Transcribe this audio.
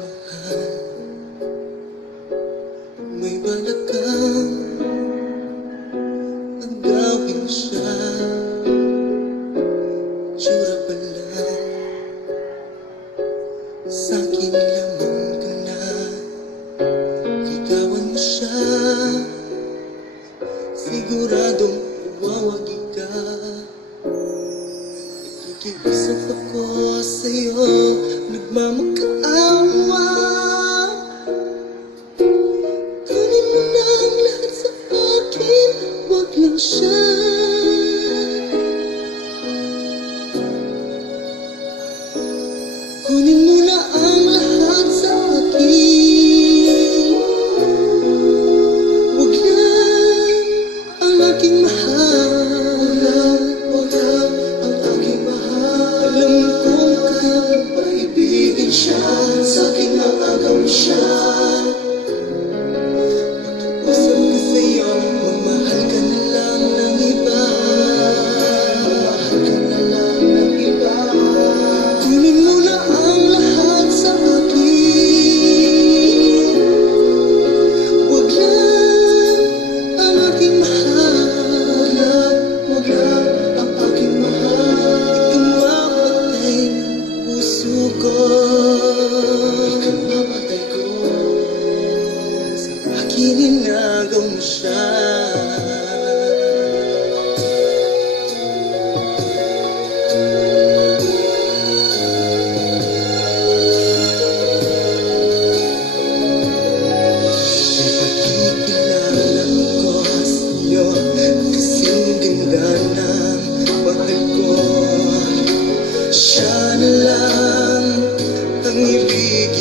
mahal. May balak kang agawin siya, tsura pa lang sa'kin lamang ka na. Ligawan mo siya, siguradong wawagi ka. Nakikiusap ako sa'yo, nagmamakaawa. Kunin mo na ang lahat sa akin, wag lang siya. Kunin mo na ang lahat sa akin, wag lang ang aking mahal. Wag lang ang aking mahal. Alam kong kaya paibigin siya, sa'kin ang agaw siya. Nakiusap ko sa'yo, magmahal ka na lang ng iba. Magmahal ka na lang ng iba. Kunin mo na ang lahat sa akin, wag lang ang aking mahal. Wag lang ang aking mahal. Ikamamatay ng puso ko, ikamamatay ko. Sa akin inagaw mo siya.